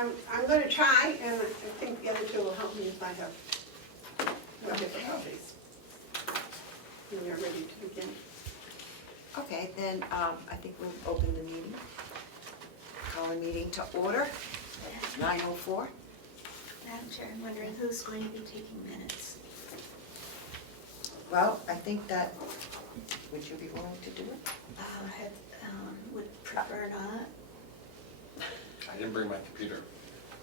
I'm going to try, and I think the other two will help me if I have no difficulties. When you're ready to begin. Okay, then I think we'll open the meeting. Call the meeting to order at 9:04. Madam Chair, I'm wondering who's going to be taking minutes? Well, I think that, would you be willing to do it? Would prefer not. I didn't bring my computer.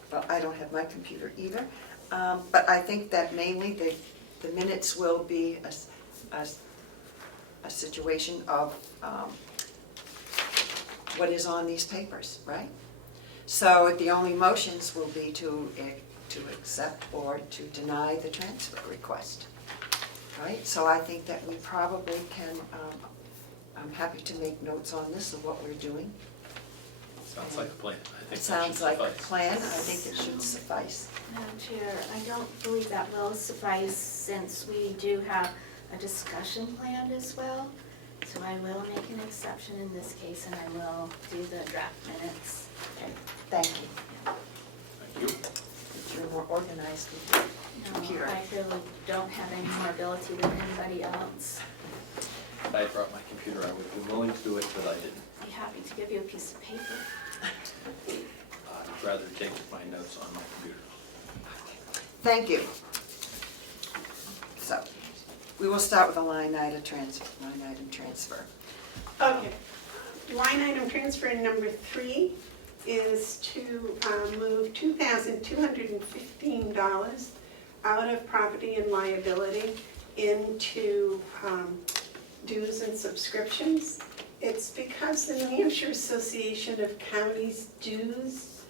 Well, I don't have my computer either, but I think that mainly the minutes will be a situation of what is on these papers, right? So the only motions will be to accept or to deny the transfer request, right? So I think that we probably can, I'm happy to make notes on this of what we're doing. Sounds like a plan. I think It that sounds should like a suffice. plan, I think it should suffice. Madam Chair, I don't believe that will suffice since we do have a discussion planned as well. So I will make an exception in this case and I will do the draft minutes. Okay, thank you. Thank you. That you're more organized with your No, computer. I really don't have any more ability than anybody else. If I had brought my computer, I would have been willing to do it, but I didn't. I'd be happy to give you a piece of paper. I'd rather take my notes on my computer. Thank you. So, we will start with a line item transfer. Okay. Line item transfer number 3 is to move $2,215 out of property and liability into dues and subscriptions. It's because the New Hampshire Association of Counties dues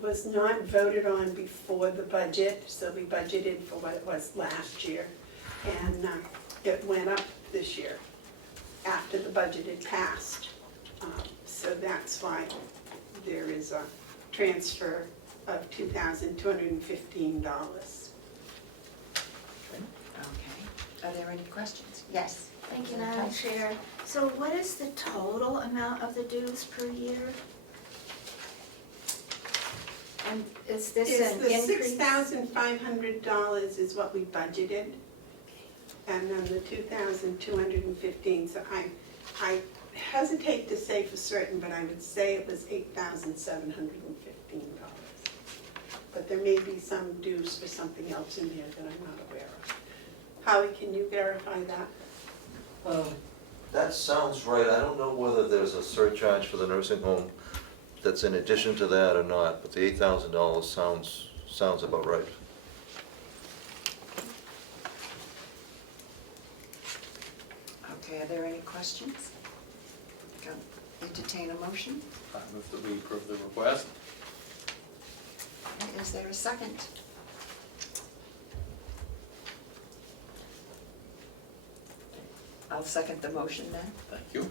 was not voted on before the budget, so we budgeted for what it was last year. And it went up this year after the budget had passed. So that's why there is a transfer of $2,215. Okay. Are there any questions? Yes. Thank you, Madam Chair. So what is the total amount of the dues per year? And is this Is an the increase? $6,500 is what we budgeted, and then the $2,215. So I hesitate to say for certain, but I would say it was $8,715. But there may be some dues for something else in there that I'm not aware of. Howie, can you verify that? That sounds right. I don't know whether there's a surcharge for the nursing home that's in addition to that or not, but the $8,000 sounds about right. Okay, are there any questions? Go. Entertain a motion? I move that we approve the request. Okay, is there a second? I'll second the motion then. Thank you.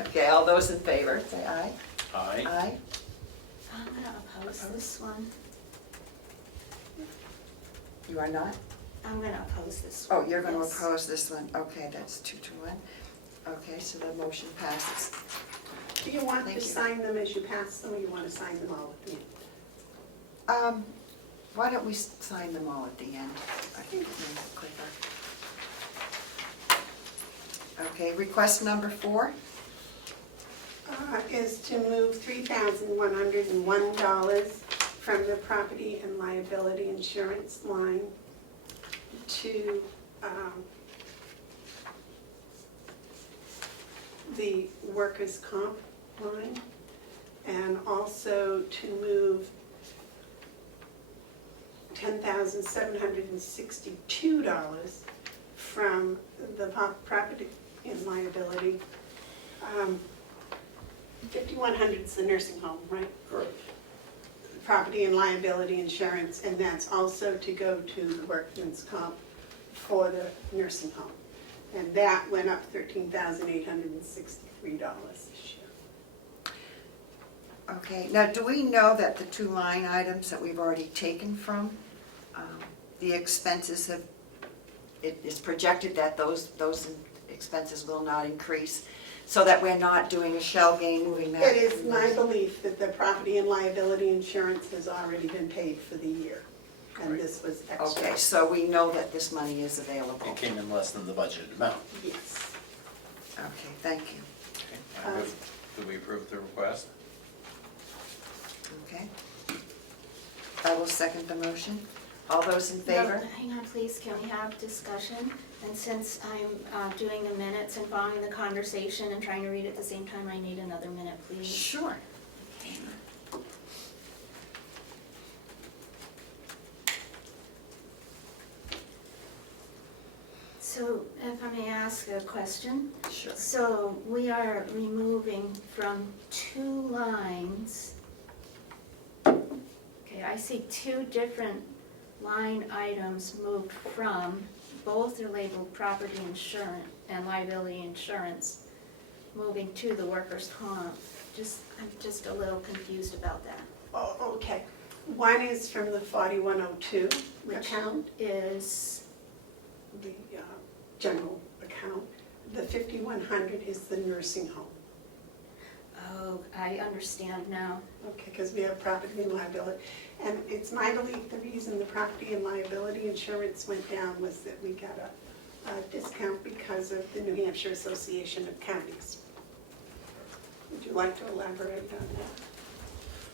Okay, all those in favor, say aye. Aye. Aye. I'm gonna oppose this one. You are not? I'm gonna oppose this one. Oh, you're going to yes. oppose this one. Okay, that's 2 to 1. Okay, so the motion passes. Do you want Thank to you. sign them as you pass them, or you want to sign them all at the end? Why don't we sign them all at the end? I think it makes it quicker. Okay, request number 4. Is to move $3,101 from the property and liability insurance line to the workers' comp line, and also to move $10,762 from the property and liability. 5,100 is the nursing home, right? Correct. Property and liability insurance, and that's also to go to the workman's comp for the nursing home. And that went up $13,863 this year. Okay, now do we know that the 2 line items that we've already taken from, the expenses have, it is projected that those expenses will not increase. So that we're not doing a shell game moving that. It is my belief that the property and liability insurance has already been paid for the year, and this was extra. Okay, so we know that this money is available. It came in less than the budgeted amount. Yes. Okay, thank you. Okay, I move- Do we approve the request? Okay. I will second the motion. All those in No, favor? hang on, please, can we have discussion? And since I'm doing the minutes and following the conversation and trying to read at the same time, I need another minute, please. Sure. So if I may ask a question? Sure. So we are removing from 2 lines. Okay, I see 2 different line items moved from, both are labeled property insurance and liability insurance, moving to the workers' comp. I'm just a little confused about that. Oh, okay. One is from the 4102 account, Is, the general account. The 5100 is the nursing home. oh, I understand now. Okay, because we have property and liability. And it's my belief the reason the property and liability insurance went down was that we got a discount because of the New Hampshire Association of Counties. Would you like to elaborate on that?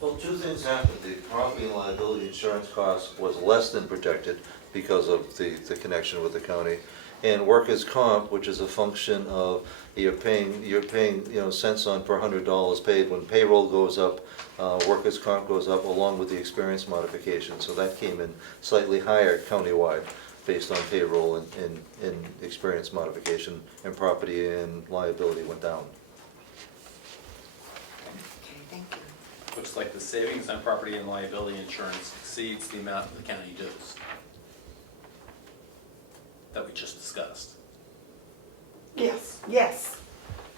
Well, two things happened. The property and liability insurance cost was less than projected because of the connection with the county. And workers' comp, which is a function of you're paying, cents on per $100 paid. When payroll goes up, workers' comp goes up along with the experience modification. So that came in slightly higher countywide based on payroll and experience modification, and property and liability went down. Okay, thank you. Looks like the savings on property and liability insurance exceeds the amount the county dues that we just discussed. Yes, yes.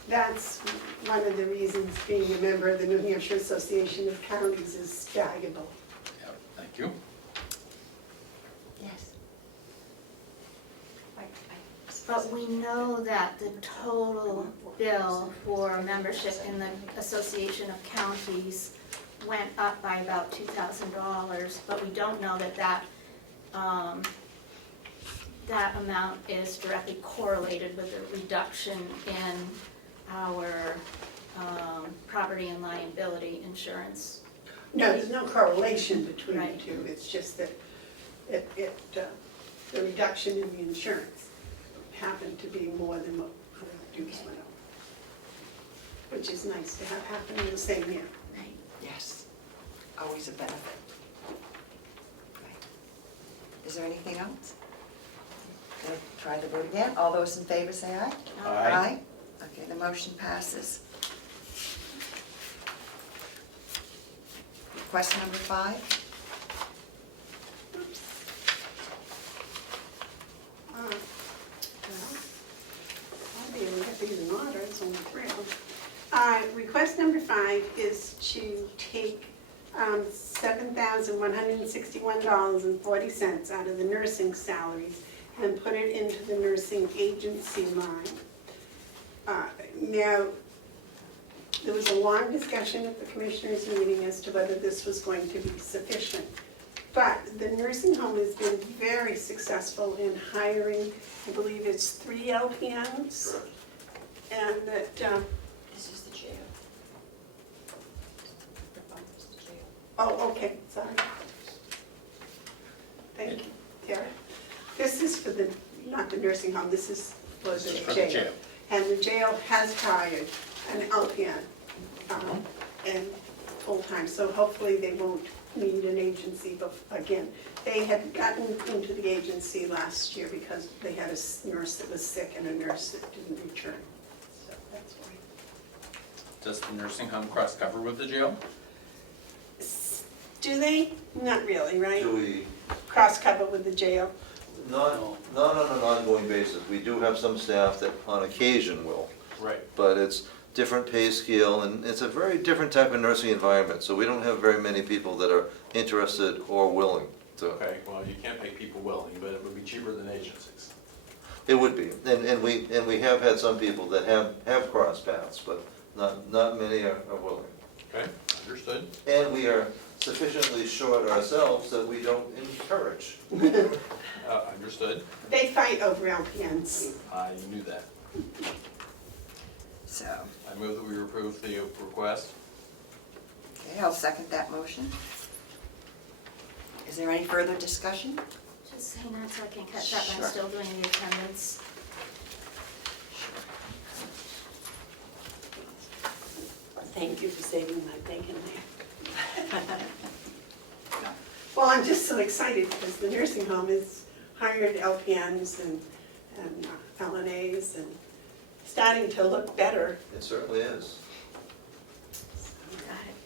That's one of the reasons being a member of the New Hampshire Association of Counties is valuable. Yep, thank you. Yes. But we know that the total bill for membership in the Association of Counties went up by about $2,000, but we don't know that that amount is directly correlated with a reduction in our property and liability insurance. No, there's no correlation between the Right. two. It's just that the reduction in the insurance happened to be more than what the dues went up, which is nice to have happen in the same year. Right. Yes, always a benefit. Right. Is there anything else? Okay, try the vote again. All those in favor say aye. Aye. Okay, the motion passes. Request number 5. Oops. Well, I'll be able to get these in order, it's only 3 of them. Request number 5 is to take $7,161.40 out of the nursing salaries and put it into the nursing agency line. Now, there was a long discussion at the commissioners' meeting as to whether this was going to be sufficient. But the nursing home has been very successful in hiring, I believe it's 3 LPNs. And that, This is the jail. oh, okay, sorry. Thank you, Tara. This is for the, not the nursing home, this is for This is the for the jail. jail. And the jail has hired an LPN, and full-time, so hopefully they won't need an agency, but again, they had gotten into the agency last year because they had a nurse that was sick and a nurse that didn't return, so that's why. Does the nursing home cross cover with the jail? Do they? Not really, right? Do we, Cross-cover with the jail? not on an ongoing basis. We do have some staff that on occasion will, Right. but it's different pay scale, and it's a very different type of nursing environment, so we don't have very many people that are interested or willing to. Okay, well, you can't make people willing, but it would be cheaper than agencies. It would be, and we have had some people that have crossed paths, but not many are willing. Okay, understood. And we are sufficiently short ourselves that we don't encourage. Understood. They fight over LPNs. I knew that. So, I move that we approve the request. okay, I'll second that motion. Is there any further discussion? Just hang on so I can catch up, I'm Sure. still doing the attendance. Thank you for saving my bacon there. Well, I'm just so excited because the nursing home has hired LPNs and LNAs and starting to look better. It certainly is. Got it.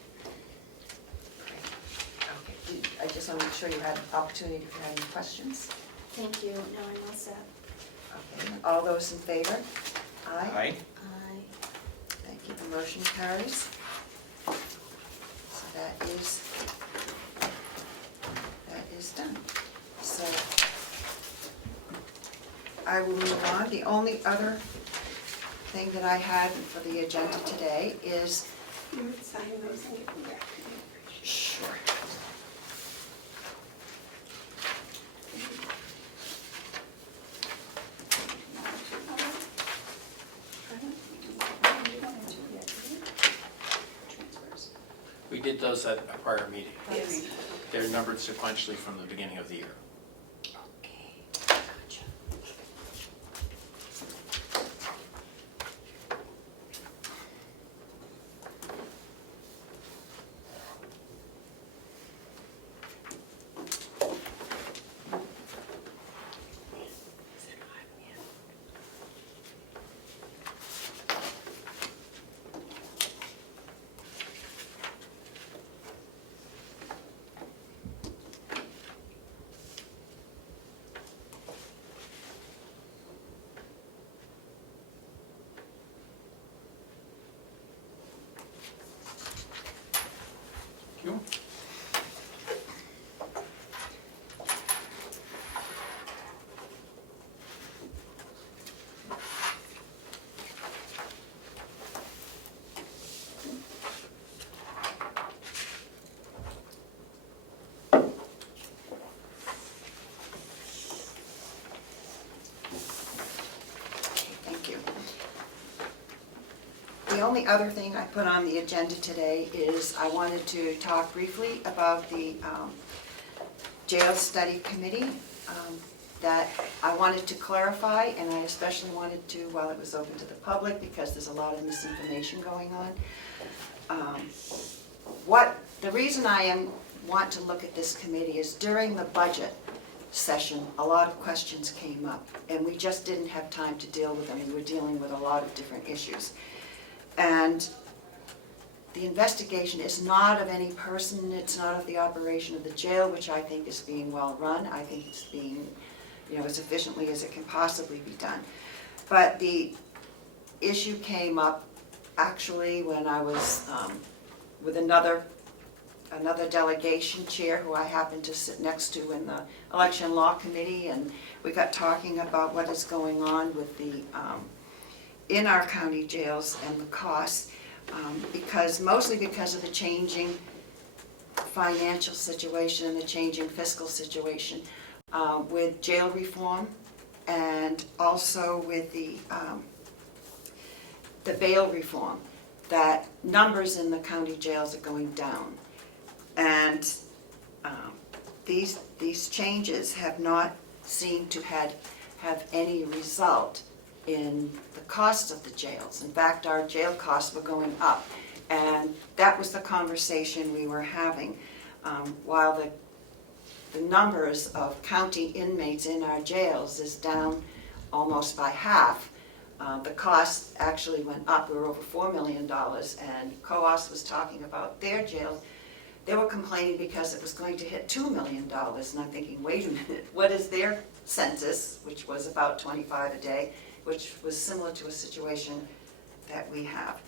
Okay, I just want to make sure you had an opportunity if you had any questions. Thank you, no, I'm all set. Okay, all those in favor? Aye. Aye. Thank you, the motion carries. So that is done. So I will move on. The only other thing that I had for the agenda today is, You would sign those and give them back to me. sure. We did those at a prior meeting. Yes. They're numbered sequentially from the beginning of the year. Okay, gotcha. Thank you. Thank you. The only other thing I put on the agenda today is I wanted to talk briefly about the jail study committee that I wanted to clarify, and I especially wanted to while it was open to the public because there's a lot of misinformation going on. The reason I want to look at this committee is during the budget session, a lot of questions came up, and we just didn't have time to deal with them. We were dealing with a lot of different issues. And the investigation is not of any person, it's not of the operation of the jail, which I think is being well run. I think it's being, as efficiently as it can possibly be done. But the issue came up actually when I was with another delegation chair who I happened to sit next to in the election law committee, and we got talking about what is going on with the in our county jails and the costs, mostly because of the changing financial situation and the changing fiscal situation with jail reform, and also with the bail reform, that numbers in the county jails are going down. And these changes have not seemed to have any result in the cost of the jails. In fact, our jail costs were going up. And that was the conversation we were having. While the numbers of county inmates in our jails is down almost by half, the cost actually went up. We were over $4 million, and COAS was talking about their jails. They were complaining because it was going to hit $2 million, and I'm thinking, wait a minute, what is their census, which was about 25 a day, which was similar to a situation that we have.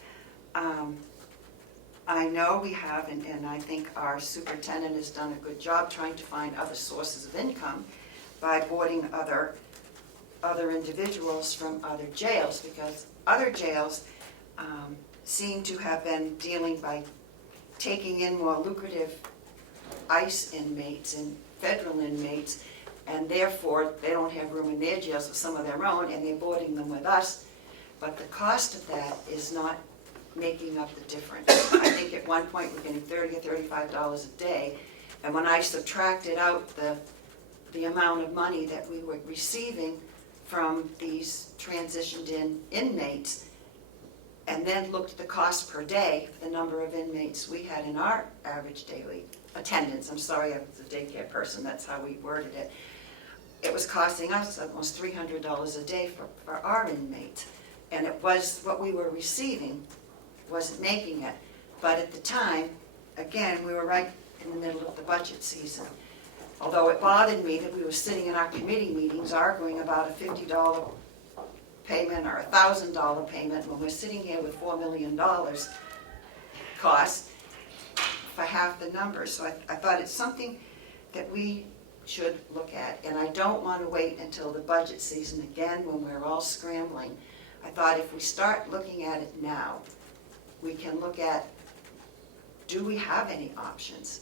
I know we have, and I think our superintendent has done a good job trying to find other sources of income by boarding other other individuals from other jails, because other jails seem to have been dealing by taking in more lucrative ICE inmates and federal inmates, and therefore they don't have room in their jails for some of their own, and they're boarding them with us. But the cost of that is not making up the difference. I think at one point we're getting $30 or $35 a day, and when I subtracted out the amount of money that we were receiving from these transitioned in inmates, and then looked at the cost per day for the number of inmates we had in our average daily attendance, I'm sorry, I was a daycare person, that's how we worded it, it was costing us almost $300 a day for our inmates. And it was what we were receiving wasn't making it. But at the time, again, we were right in the middle of the budget season. Although it bothered me that we were sitting in our committee meetings arguing about a $50 payment or a $1,000 payment when we're sitting here with $4 million cost for half the numbers. So I thought it's something that we should look at. And I don't want to wait until the budget season again when we're all scrambling. I thought if we start looking at it now, we can look at, do we have any options?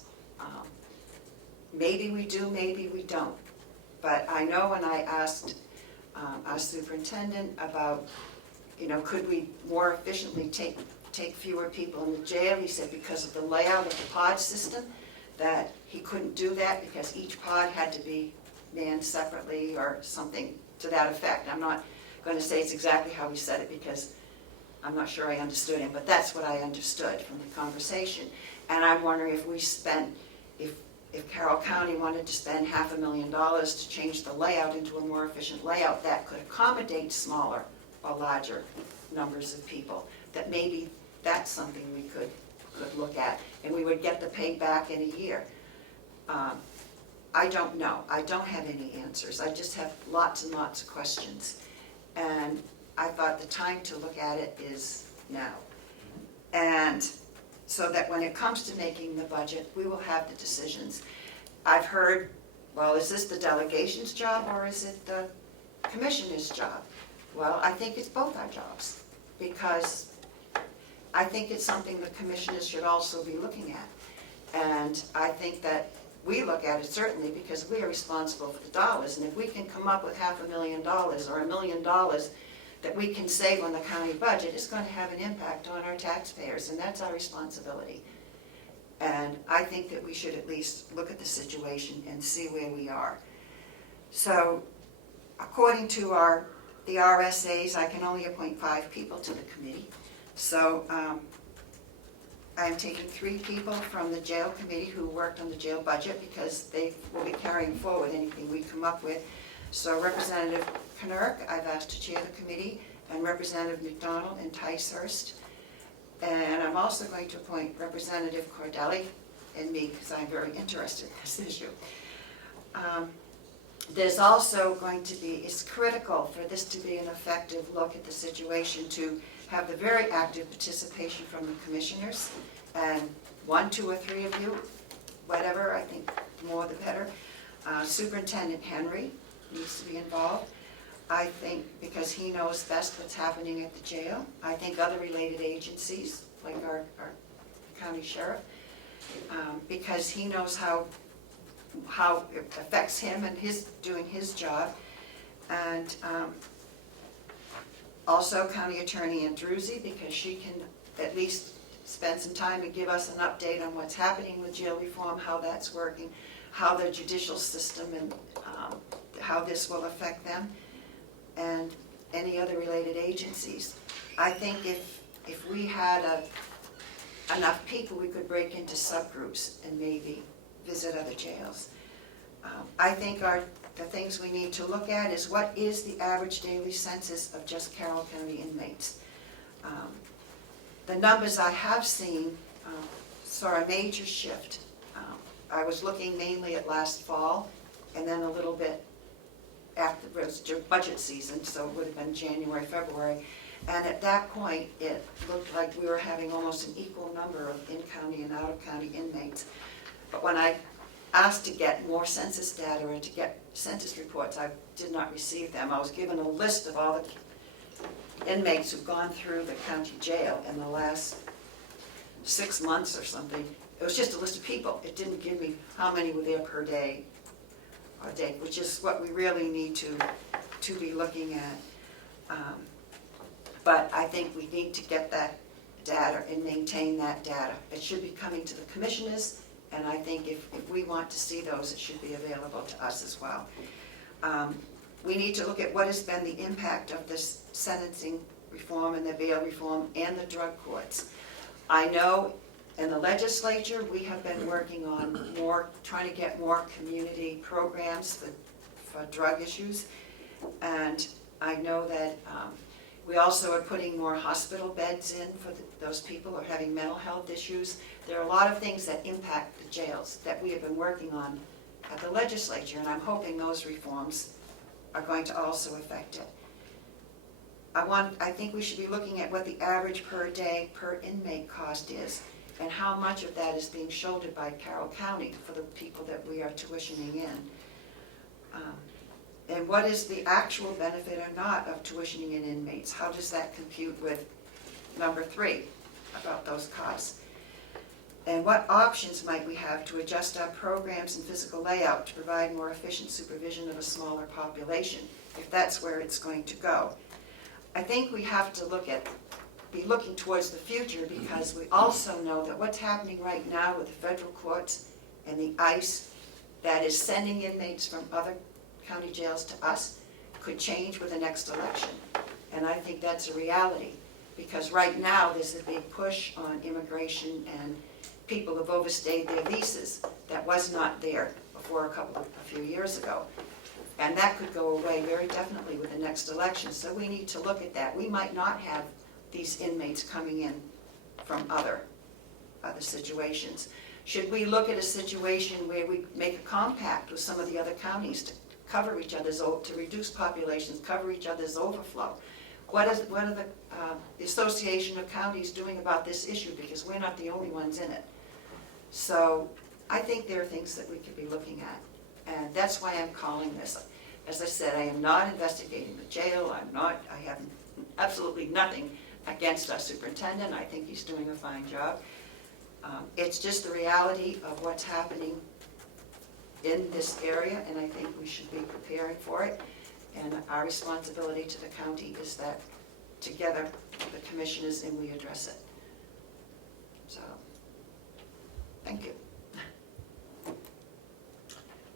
Maybe we do, maybe we don't. But I know when I asked our superintendent about, could we more efficiently take fewer people in the jail, he said because of the layout of the pod system, that he couldn't do that because each pod had to be manned separately or something to that effect. I'm not going to say it's exactly how he said it because I'm not sure I understood him, but that's what I understood from the conversation. And I'm wondering if we spent, if Carroll County wanted to spend $500,000 to change the layout into a more efficient layout that could accommodate smaller or larger numbers of people, that maybe that's something we could look at, and we would get the pay back in a year. I don't know. I don't have any answers. I just have lots and lots of questions. And I thought the time to look at it is now. And so that when it comes to making the budget, we will have the decisions. I've heard, well, is this the delegation's job or is it the commissioner's job? Well, I think it's both our jobs, because I think it's something the commissioners should also be looking at. And I think that we look at it certainly because we are responsible for the dollars. And if we can come up with $500,000 or $1 million that we can save on the county budget, it's going to have an impact on our taxpayers, and that's our responsibility. And I think that we should at least look at the situation and see where we are. So according to the RSAs, I can only appoint 5 people to the committee. So I'm taking 3 people from the jail committee who worked on the jail budget because they will be carrying forward anything we come up with. So Representative Knurk, I've asked to chair the committee, and Representative McDonald and Ticehurst. And I'm also going to appoint Representative Cordelli and me because I'm very interested in this issue. There's also going to be, it's critical for this to be an effective look at the situation to have the very active participation from the commissioners, and 1, 2, or 3 of you, whatever, I think the more the better. Superintendent Henry needs to be involved, I think, because he knows best what's happening at the jail. I think other related agencies, like our county sheriff, because he knows how it affects him and his doing his job. And also County Attorney Andruzzi, because she can at least spend some time and give us an update on what's happening with jail reform, how that's working, how the judicial system and how this will affect them, and any other related agencies. I think if we had enough people, we could break into subgroups and maybe visit other jails. I think the things we need to look at is what is the average daily census of just Carroll County inmates. The numbers I have seen saw a major shift. I was looking mainly at last fall and then a little bit after budget season, so it would have been January, February. And at that point, it looked like we were having almost an equal number of in-county and out-of-county inmates. But when I asked to get more census data and to get census reports. I did not receive them. I was given a list of all the inmates who've gone through the county jail in the last 6 months or something. It was just a list of people. It didn't give me how many were there per day, which is what we really need to be looking at. But I think we need to get that data and maintain that data. It should be coming to the commissioners, and I think if we want to see those, it should be available to us as well. We need to look at what has been the impact of this sentencing reform and the bail reform and the drug courts. I know in the legislature, we have been working on trying to get more community programs for drug issues. And I know that we also are putting more hospital beds in for those people who are having mental health issues. There are a lot of things that impact the jails that we have been working on at the legislature, and I'm hoping those reforms are going to also affect it. I think we should be looking at what the average per day per inmate cost is and how much of that is being shouldered by Carroll County for the people that we are tuitioning in. And what is the actual benefit or not of tuitioning in inmates? How does that compute with number 3 about those costs? And what options might we have to adjust our programs and physical layout to provide more efficient supervision of a smaller population, if that's where it's going to go? I think we have to be looking towards the future, because we also know that what's happening right now with the federal courts and the ICE that is sending inmates from other county jails to us could change with the next election. And I think that's a reality, because right now there's a big push on immigration and people have overstayed their visas. That was not there before a few years ago. And that could go away very definitely with the next election. So we need to look at that. We might not have these inmates coming in from other situations. Should we look at a situation where we make a compact with some of the other counties to cover each other's, to reduce populations, cover each other's overflow? What are the Association of Counties doing about this issue? Because we're not the only ones in it. So I think there are things that we could be looking at. And that's why I'm calling this. As I said, I am not investigating the jail. I have absolutely nothing against our superintendent. I think he's doing a fine job. It's just the reality of what's happening in this area, and I think we should be preparing for it. And our responsibility to the county is that together, the commissioners, and we address it. So, thank you.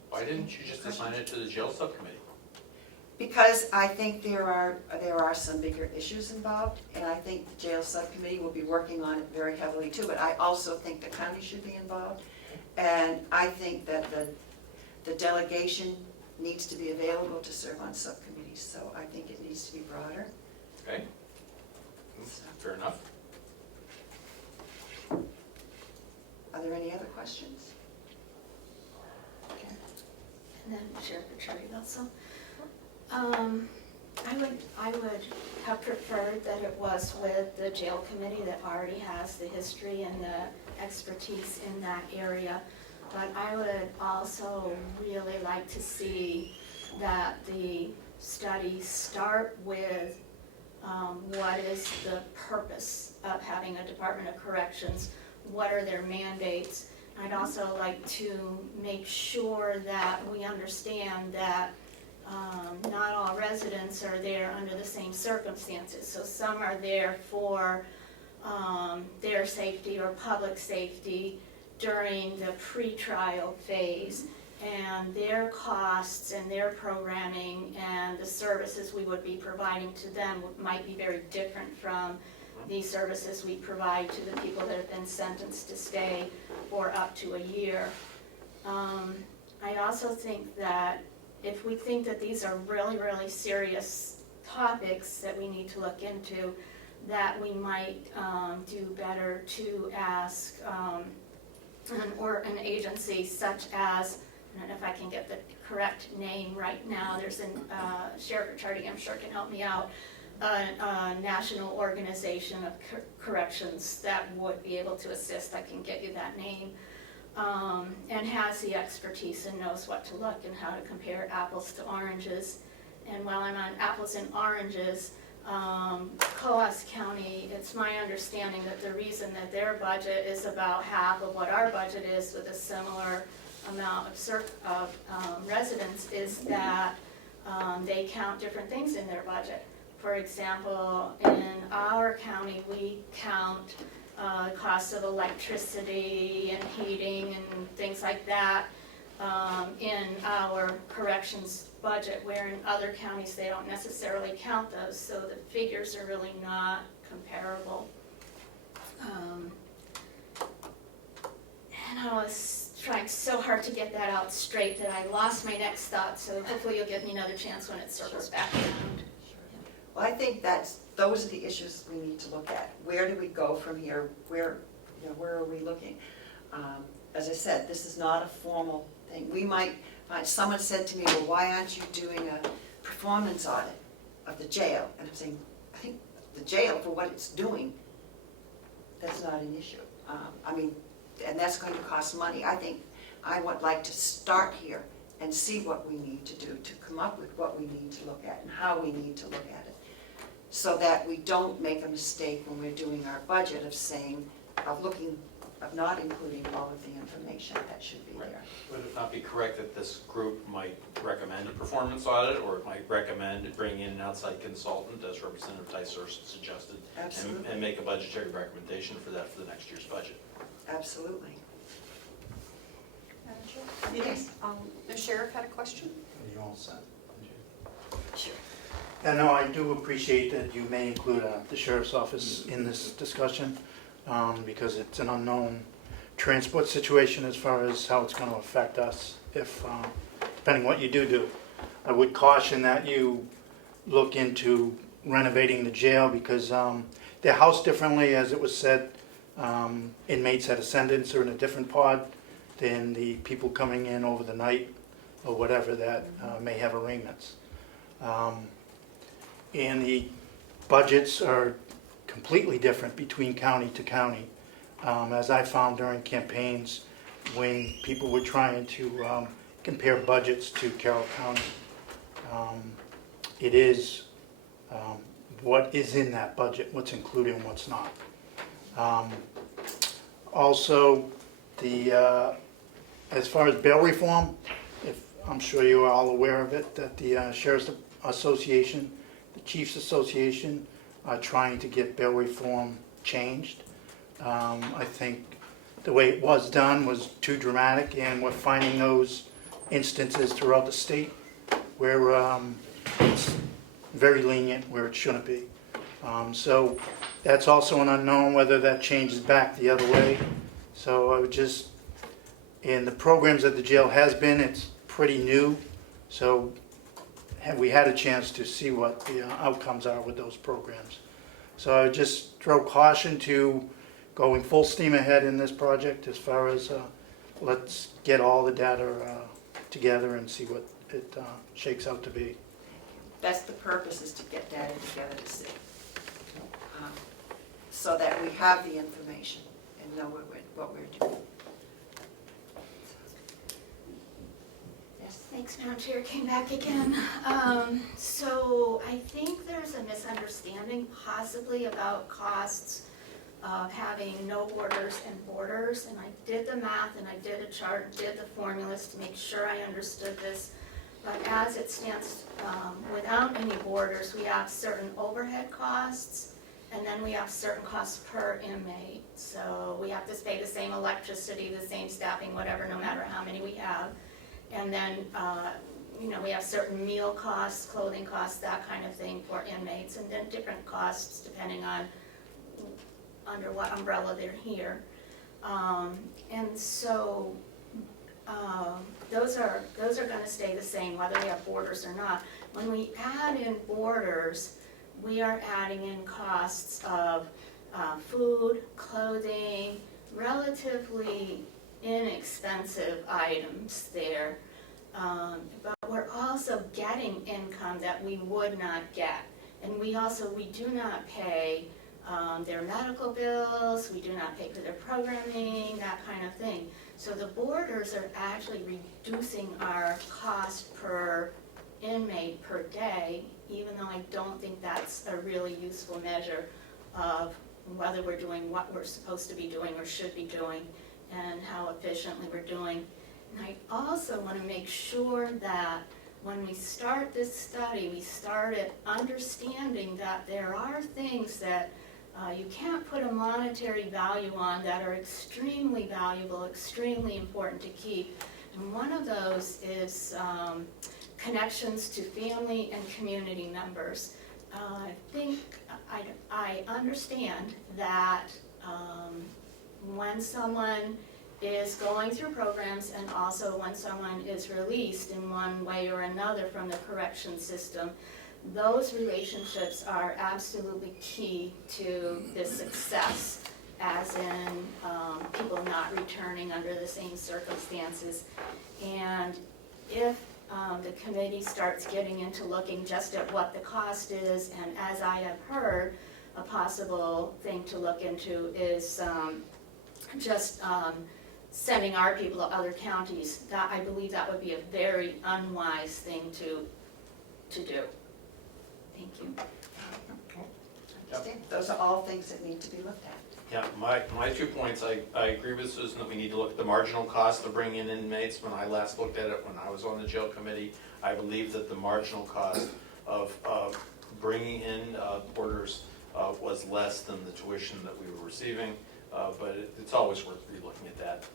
Why didn't you just assign it to the jail subcommittee? Because I think there are some bigger issues involved, and I think the jail subcommittee will be working on it very heavily too, but I also think the county should be involved. And I think that the delegation needs to be available to serve on subcommittees, so I think it needs to be broader. Okay, fair enough. Are there any other questions? Okay. And then Sheriff Richardi also. I would have preferred that it was with the jail committee that already has the history and the expertise in that area. But I would also really like to see that the studies start with what is the purpose of having a Department of Corrections, what are their mandates. I'd also like to make sure that we understand that not all residents are there under the same circumstances. So some are there for their safety or public safety during the pre-trial phase, and their costs and their programming and the services we would be providing to them might be very different from the services we provide to the people that have been sentenced to stay for up to a year. I also think that if we think that these are really, really serious topics that we need to look into, that we might do better to ask an agency such as, I don't know if I can get the correct name right now, there's Sheriff Richardi, I'm sure can help me out, a national organization of corrections that would be able to assist. I can get you that name. and has the expertise and knows what to look and how to compare apples to oranges. And while I'm on apples and oranges, Coos County, it's my understanding that the reason that their budget is about half of what our budget is with a similar amount of residents is that they count different things in their budget. For example, in our county, we count costs of electricity and heating and things like that in our corrections budget, where in other counties they don't necessarily count those, so the figures are really not comparable. And I was trying so hard to get that out straight that I lost my next thought, so hopefully you'll give me another chance when it circles back around. Well, I think those are the issues we need to look at. Where do we go from here? Where are we looking? As I said, this is not a formal thing. We might, someone said to me, well, why aren't you doing a performance audit of the jail? And I'm saying, I think the jail, for what it's doing, that's not an issue. And that's going to cost money. I think I would like to start here and see what we need to do to come up with what we need to look at and how we need to look at it, so that we don't make a mistake when we're doing our budget of not including all of the information that should be there. Would it not be correct that this group might recommend a performance audit, or it might recommend bringing in an outside consultant, as Representative Tyser suggested? Absolutely. And make a budgetary recommendation for that for the next year's budget? Absolutely. Yes, the sheriff had a question? Are you all set? Sure. Yeah, no, I do appreciate that you may include the sheriff's office in this discussion, because it's an unknown transport situation as far as how it's going to affect us if, depending what you do. I would caution that you look into renovating the jail, because they're housed differently, as it was said. Inmates at Ascendance are in a different pod than the people coming in over the night or whatever that may have arraignments. And the budgets are completely different between county to county. As I found during campaigns, when people were trying to compare budgets to Carroll County, it is what is in that budget, what's included and what's not. Also, as far as bail reform, I'm sure you are all aware of it, that the Sheriff's Association, the Chiefs Association, are trying to get bail reform changed. I think the way it was done was too dramatic, and we're finding those instances throughout the state where it's very lenient where it shouldn't be. So that's also an unknown whether that changes back the other way. So I would just, in the programs that the jail has been, it's pretty new. So have we had a chance to see what the outcomes are with those programs. So I would just throw caution to going full steam ahead in this project as far as let's get all the data together and see what it shakes out to be. That's the purpose, is to get data together to see. So that we have the information and know what we're doing. Yes? Thanks, Madam Chair, came back again. So I think there's a misunderstanding possibly about costs of having no borders and borders, and I did the math and I did a chart, did the formulas to make sure I understood this. But as it stands, without any borders, we have certain overhead costs, and then we have certain costs per inmate. So we have to pay the same electricity, the same staffing, whatever, no matter how many we have. And then, we have certain meal costs, clothing costs, that kind of thing for inmates, and then different costs depending on under what umbrella they're here. And so those are going to stay the same whether we have borders or not. When we add in borders, we are adding in costs of food, clothing, relatively inexpensive items there. But we're also getting income that we would not get. And we do not pay their medical bills, we do not pay for their programming, that kind of thing. So the boarders are actually reducing our cost per inmate per day, even though I don't think that's a really useful measure of whether we're doing what we're supposed to be doing or should be doing and how efficiently we're doing. And I also want to make sure that when we start this study, we start it understanding that there are things that you can't put a monetary value on that are extremely valuable, extremely important to keep. And one of those is connections to family and community members. I think I understand that when someone is going through programs and also when someone is released in one way or another from the correction system, those relationships are absolutely key to the success, as in people not returning under the same circumstances. And if the committee starts getting into looking just at what the cost is, and as I have heard, a possible thing to look into is just sending our people to other counties. That, I believe that would be a very unwise thing to do. Thank you. Understand? Those are all things that need to be looked at. Yeah, my 2 points, I agree with Susan that we need to look at the marginal cost of bringing in inmates. When I last looked at it, when I was on the jail committee, I believe that the marginal cost of bringing in boarders was less than the tuition that we were receiving, but it's always worth re-looking at that.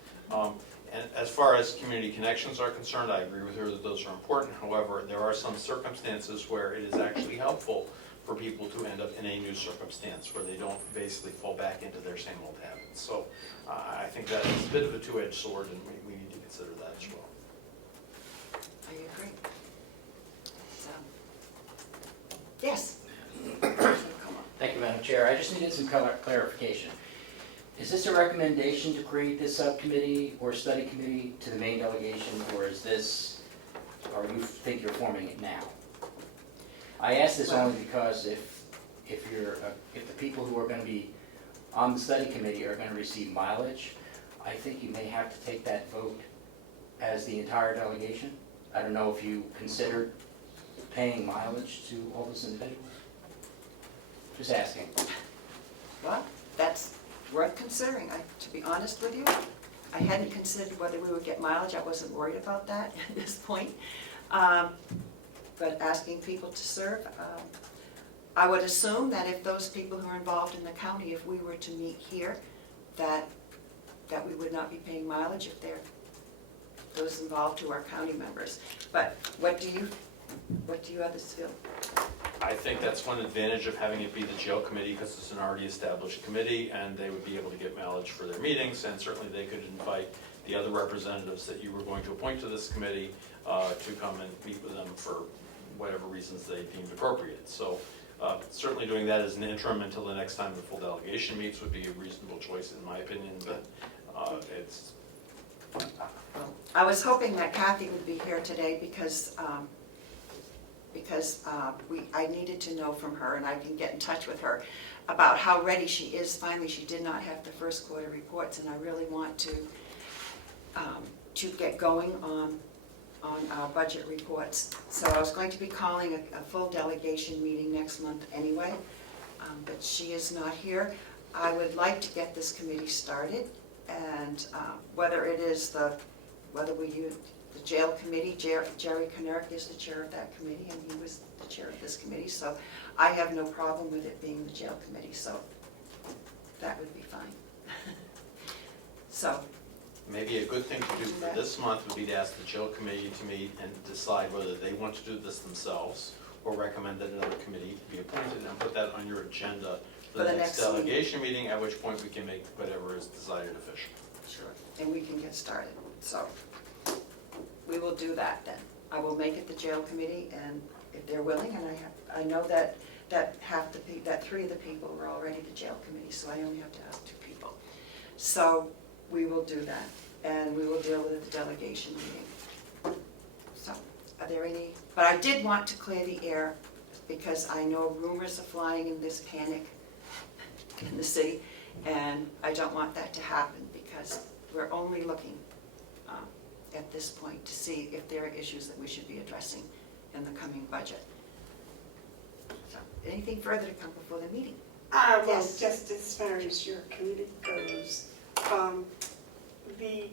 And as far as community connections are concerned, I agree with her that those are important. However, there are some circumstances where it is actually helpful for people to end up in a new circumstance where they don't basically fall back into their same old habits. So I think that is a bit of a two-edged sword, and we need to consider that as well. I agree. So, yes. Thank you, Madam Chair. I just needed some clarification. Is this a recommendation to create this subcommittee or study committee to the main delegation, or is this, or you think you're forming it now? I ask this only because if the people who are going to be on the study committee are going to receive mileage, I think you may have to take that vote as the entire delegation. I don't know if you considered paying mileage to all those individuals. Just asking. Well, that's worth considering. To be honest with you, I hadn't considered whether we would get mileage. I wasn't worried about that at this point. But asking people to serve, I would assume that if those people who are involved in the county, if we were to meet here, that we would not be paying mileage if they're those involved who are county members. But what do you others feel? I think that's one advantage of having it be the jail committee, because it's an already established committee, and they would be able to get mileage for their meetings, and certainly they could invite the other representatives that you were going to appoint to this committee to come and meet with them for whatever reasons they deemed appropriate. So certainly doing that as an interim until the next time the full delegation meets would be a reasonable choice in my opinion, but it's... I was hoping that Kathy would be here today because I needed to know from her, and I can get in touch with her about how ready she is. Finally, she did not have the first quarter reports, and I really want to get going on our budget reports. So I was going to be calling a full delegation meeting next month anyway, but she is not here. I would like to get this committee started, and whether it is whether we use the jail committee, Jerry Knurk is the chair of that committee, and he was the chair of this committee, so I have no problem with it being the jail committee, so that would be fine. So. Maybe a good thing to do for this month would be to ask the jail committee to meet and decide whether they want to do this themselves or recommend that another committee be appointed, and put that on your agenda for the next delegation meeting, at which point we can make whatever is desired official. Sure, and we can get started. So we will do that then. I will make it the jail committee, and if they're willing, and I know that 3 of the people were already the jail committee, so I only have to ask 2 people. So we will do that, and we will deal with the delegation meeting. So, are there any, but I did want to clear the air, because I know rumors are flying in this panic in the city, and I don't want that to happen because we're only looking at this point to see if there are issues that we should be addressing in the coming budget. So, anything further to come before the meeting? Well, Yes. just as far as your committee goes, the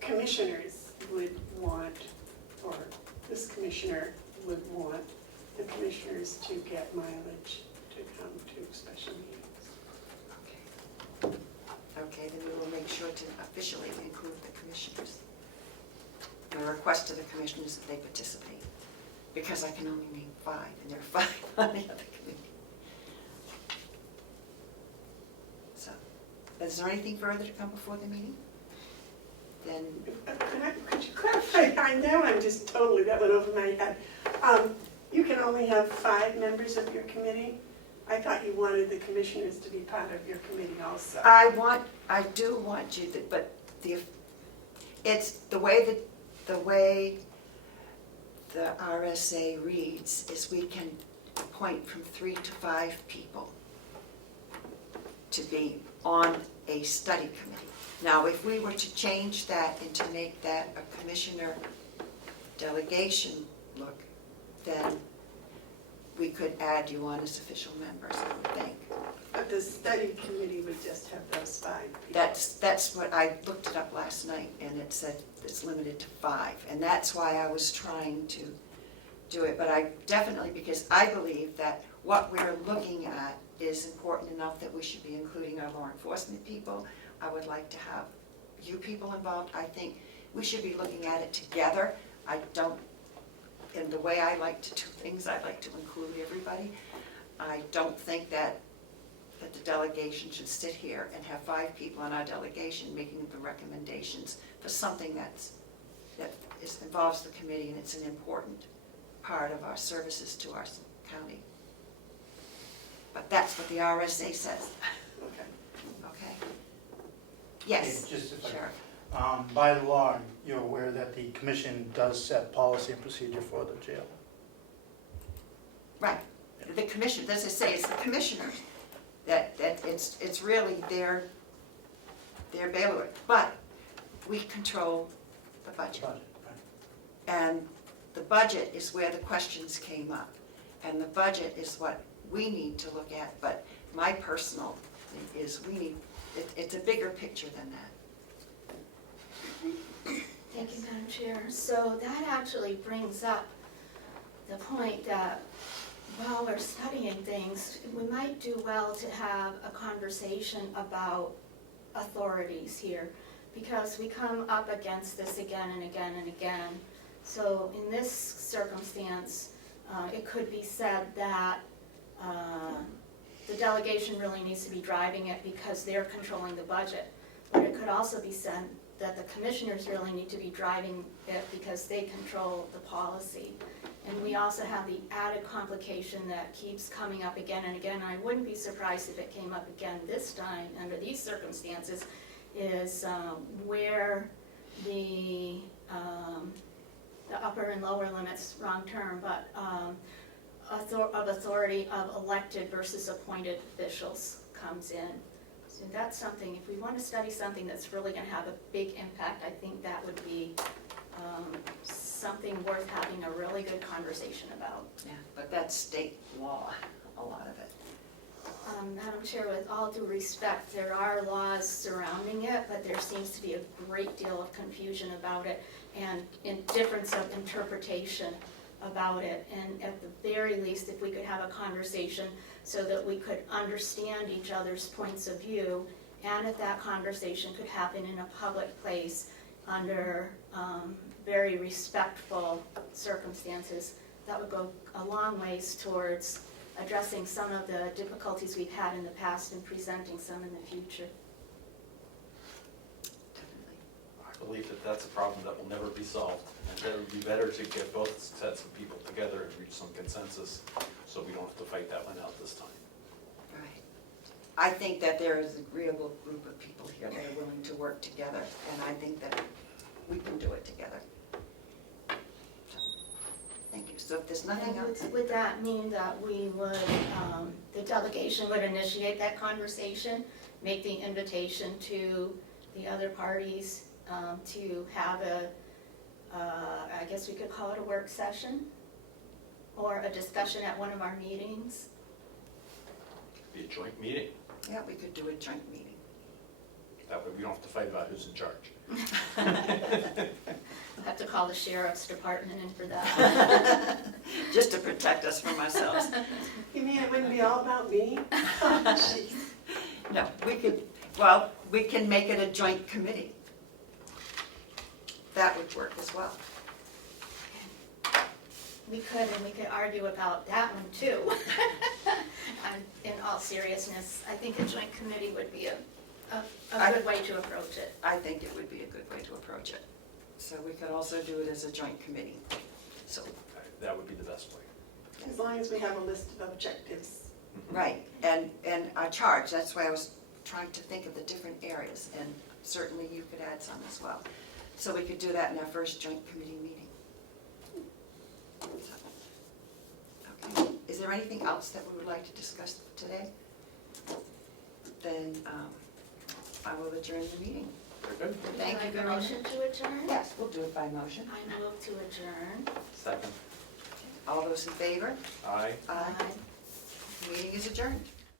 commissioners would want, or this commissioner would want the commissioners to get mileage to come to special meetings. Okay. Okay, then we will make sure to officially include the commissioners. And a request to the commissioners that they participate, because I can only name 5, and there are 5 on the other committee. So, is there anything further to come before the meeting? Then, Could you clarify? I know I'm just totally, that went over my head. You can only have 5 members of your committee? I thought you wanted the commissioners to be part of your committee also. I do want you to, but it's the way the RSA reads is we can appoint from 3 to 5 people to be on a study committee. Now, if we were to change that and to make that a commissioner delegation look, then we could add you on as official members, I would think. But the study committee would just have those 5 people. That's what, I looked it up last night, and it said it's limited to 5, and that's why I was trying to do it. But I definitely, because I believe that what we're looking at is important enough that we should be including our law enforcement people. I would like to have you people involved. I think we should be looking at it together. I don't, in the way I like to do things, I like to include everybody. I don't think that the delegation should sit here and have 5 people on our delegation making the recommendations for something that involves the committee, and it's an important part of our services to our county. But that's what the RSA says. Okay. Okay? Yes, Okay, just if I- Sheriff. By law, you're aware that the commission does set policy and procedure for the jail. Right. The commission, as I say, it's the commissioners that it's really their bailiwick. But we control the budget. Budget, right. And the budget is where the questions came up. And the budget is what we need to look at. But my personal thing is it's a bigger picture than that. Thank you, Madam Chair. So that actually brings up the point that while we're studying things, we might do well to have a conversation about authorities here, because we come up against this again and again and again. So in this circumstance, it could be said that the delegation really needs to be driving it because they're controlling the budget. But it could also be said that the commissioners really need to be driving it because they control the policy. And we also have the added complication that keeps coming up again and again, and I wouldn't be surprised if it came up again this time under these circumstances, is where the upper and lower limits, wrong term, but of authority of elected versus appointed officials comes in. So that's something, if we want to study something that's really going to have a big impact, I think that would be something worth having a really good conversation about. Yeah, but that's state law, a lot of it. Madam Chair, with all due respect, there are laws surrounding it, but there seems to be a great deal of confusion about it and difference of interpretation about it. And at the very least, if we could have a conversation so that we could understand each other's points of view, and if that conversation could happen in a public place under very respectful circumstances, that would go a long ways towards addressing some of the difficulties we've had in the past and presenting some in the future. Definitely. I believe that that's a problem that will never be solved, and that it would be better to get both sets of people together and reach some consensus, so we don't have to fight that one out this time. Right. I think that there is an agreeable group of people here that are willing to work together, and I think that we can do it together. So, Thank you. So if there's nothing And else, would that mean that we would, the delegation would initiate that conversation, make the invitation to the other parties to have I guess we could call it a work session? Or a discussion at one of our meetings? Be a joint meeting. yeah, we could do a joint meeting. That way we don't have to fight about who's in charge. I'll have to call the sheriff's department in for that. Just to protect us from ourselves. You mean it wouldn't be all about me? Oh, jeez. No, we can make it a joint committee. That would work as well. We could, and we could argue about that one too. In all seriousness, I think a joint committee would be a good way to approach it. I think it would be a good way to approach it. So we could also do it as a joint committee. So, That would be the best way. As long as we have a list of objectives. right, and a charge, that's why I was trying to think of the different areas, and certainly you could add some as well. So we could do that in our first joint committee meeting. So, okay, is there anything else that we would like to discuss today? Then I will adjourn the meeting. Very good. Thank you Would very like a much. motion to adjourn? Yes, we'll do it by motion. I move to adjourn. Second. All those in favor? Aye. Meeting is adjourned.